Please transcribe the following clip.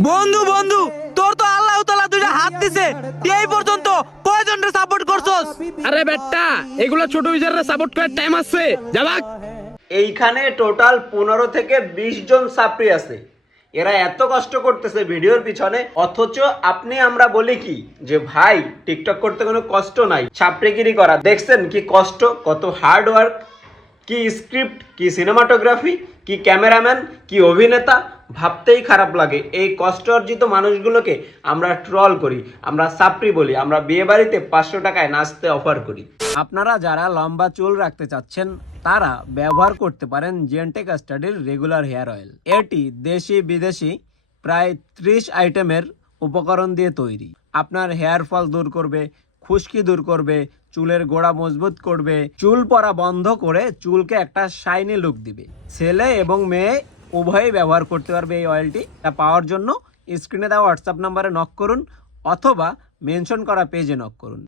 বন্ধু বন্ধু, তোর তো আল্লাহ তাআলা দুইটা হাত দিছে, এই পর্যন্ত কয়জনকে সাপোর্ট করছস? আরে বেটা, এগুলো ছোট ইউজাররা সাপোর্ট করার টাইম আছে, যাবাক। এইখানে টোটাল 15 থেকে 20 জন ছাত্রী আছে। এরা এত কষ্ট করতেছে ভিডিওর পিছনে, অথচ আমরা বলি কি যে ভাই টিকটক করতে কোনো কষ্ট নাই, ছাপড়িগিরি করা দেখছেন কি কষ্ট, কত হার্ড ওয়ার্ক, কি স্ক্রিপ্ট, কি সিনেমাটোগ্রাফি, কি ক্যামেরাম্যান, কি অভিনেতা, ভাবতেই খারাপ লাগে। এই কষ্ট অর্জিত মানুষগুলোকে আমরা ট্রল করি, আমরা সাপ্রি বলি, আমরা বিয়ে বাড়িতে 500 টাকায় নাচতে অফার করি। আপনারা যারা লম্বা চুল রাখতে চাচ্ছেন তারা ব্যবহার করতে পারেন জেন্টেক স্টাডির রেগুলার হেয়ার অয়েল। এটি দেশি বিদেশি প্রায় 30 আইটেমের উপকরণ দিয়ে তৈরি। আপনার হেয়ার ফল দূর করবে, খুশকি দূর করবে, চুলের গোড়া মজবুত করবে, চুল পড়া বন্ধ করে চুলকে একটা শাইনি লুক দিবে। ছেলে এবং মেয়ে উভয়ই ব্যবহার করতে পারবে এই অয়েলটি। তা পাওয়ার জন্য স্ক্রিনে দেওয়া হোয়াটসঅ্যাপ নাম্বারে নক করুন অথবা মেনশন করা পেজে নক করুন।